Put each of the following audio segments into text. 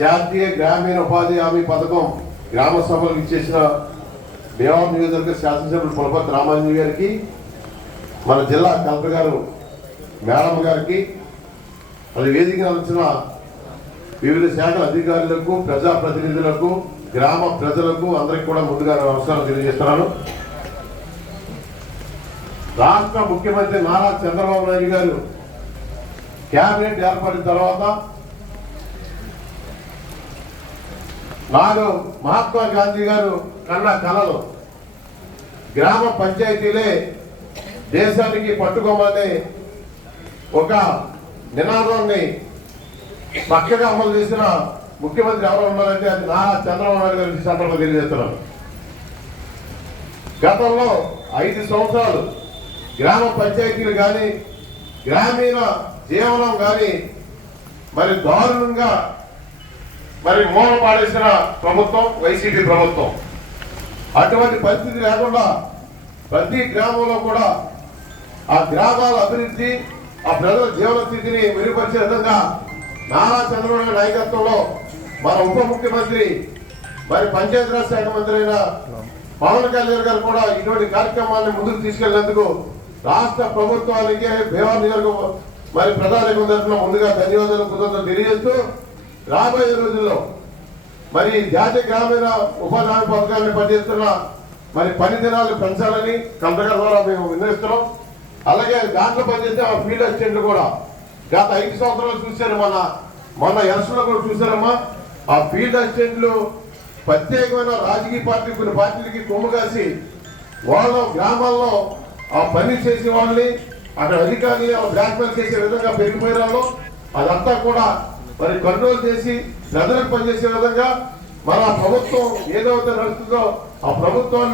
జాతీయ గ్రామీణ ఉపాధి హామీ పథకం గ్రామ సభలకు ఇచ్చేసిన భీమవరం నియోజకవర్గ శాసనసభ్యులు పులపర్తి రామాంజనేయ గారికి, మన జిల్లా కలెక్టర్ గారు మేడం గారికి, అది వేదిక అందించిన వివిధ శాఖల అధికారులకు, ప్రజాప్రతినిధులకు, గ్రామ ప్రజలకు అందరికీ కూడా ముందుగా నమస్కారం తెలియజేస్తున్నాను. రాష్ట్ర ముఖ్యమంత్రి నారా చంద్రబాబు నాయుడు గారు క్యాబినెట్ ఏర్పడిన తర్వాత నాడు మహాత్మా గాంధీ గారు కన్న కలలు గ్రామ పంచాయతీలే దేశానికి పట్టుకోమని ఒక నినాదాన్ని చక్కగా అమలు చేసిన ముఖ్యమంత్రి ఎవరు ఉన్నారంటే అది నారా చంద్రబాబు నాయుడు గారి సందర్భంగా తెలియజేస్తున్నారు. గతంలో 5 సంవత్సరాలు గ్రామ పంచాయతీలు కానీ గ్రామీణ జీవనం కానీ మరి దారుణంగా మరి మూల పాడేసిన ప్రభుత్వం వైసీపీ ప్రభుత్వం. అటువంటి పరిస్థితి లేకుండా ప్రతి గ్రామంలో కూడా ఆ గ్రామాల అభివృద్ధి, ఆ ప్రజల జీవన స్థితిని మెరుగుపరిచే విధంగా నారా చంద్రబాబు నాయుడు నాయకత్వంలో మన ఉప ముఖ్యమంత్రి మరి పంచాయతీరాజ్ శాఖ మంత్రి అయిన పవన్ కళ్యాణ్ గారు కూడా ఇటువంటి కార్యక్రమాన్ని ముందుకు తీసుకెళ్లేందుకు రాష్ట్ర ప్రభుత్వానికి భీమవరం నియోజకవర్గం మరి ప్రధాని తరఫున ముందుగా ధన్యవాదాలు కృతజ్ఞతలు తెలియజేస్తూ, రాబోయే రోజుల్లో మరి జాతీయ గ్రామీణ ఉపాధి హామీ పథకాన్ని పనిచేస్తున్న మరి పని దినాలు పెంచాలని కలెక్టర్ ద్వారా మేము విన్నవిస్తున్నాం. అలాగే దాంట్లో పనిచేస్తే ఆ ఫీల్డ్ అసిస్టెంట్లు కూడా గత 5 సంవత్సరాలు చూశారు, మొన్న ఎలక్షన్లో కూడా చూశారమ్మా. ఆ ఫీల్డ్ అసిస్టెంట్లు ప్రత్యేకమైన రాజకీయ పార్టీ కొన్ని పార్టీలకి కొమ్ము కాసి వాళ్ళు గ్రామాల్లో ఆ పని చేసే వాళ్ళని అక్కడ అధికారులు బ్లాక్మెయిల్ చేసే విధంగా పెరిగిపోయారు. అదంతా కూడా మరి కంట్రోల్ చేసి ప్రజలకు పనిచేసే విధంగా మన ప్రభుత్వం ఏదైతే నడుస్తుందో ఆ ప్రభుత్వం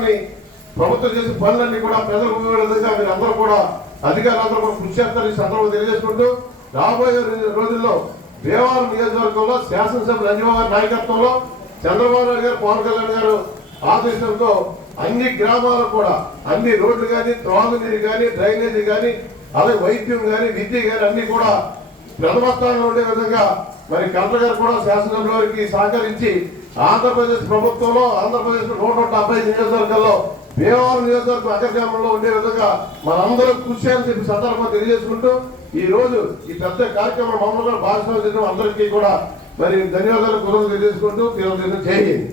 చేసే పనులన్నీ కూడా ప్రజలకు ఉపయోగపడే విధంగా మీరు అందరూ కూడా అధికారులందరూ కూడా కృషి చేస్తారని సందర్భంగా తెలియజేసుకుంటూ, రాబోయే రోజుల్లో భీమవరం నియోజకవర్గంలో శాసనసభ్యులు అంజబాబు గారి నాయకత్వంలో చంద్రబాబు నాయుడు గారు, పవన్ కళ్యాణ్ గారు ఆదేశంతో అన్ని గ్రామాలకు కూడా అన్ని రోడ్లు కానీ, త్రాగునీరు కానీ, డ్రైనేజీ కానీ, అలాగే వైద్యం కానీ, విద్య కానీ అన్ని కూడా ప్రథమ స్థానంలో ఉండే విధంగా మరి కలెక్టర్ గారు కూడా శాసనసభ్యుల వారికి సహకరించి ఆంధ్రప్రదేశ్ ప్రభుత్వంలో ఆంధ్రప్రదేశ్ 170 నియోజకవర్గాల్లో భీమవరం నియోజకవర్గం అగ్రగామంలో ఉండే విధంగా మనందరూ కృషి అని చెప్పి సందర్భంగా తెలియజేసుకుంటూ, ఈ రోజు ఈ పెద్ద కార్యక్రమం మమ్మల్ని భాగస్వామ్యం అందరికీ కూడా మరి ధన్యవాదాలు కృతజ్ఞతలు తెలియజేసుకుంటూ జై హింద్.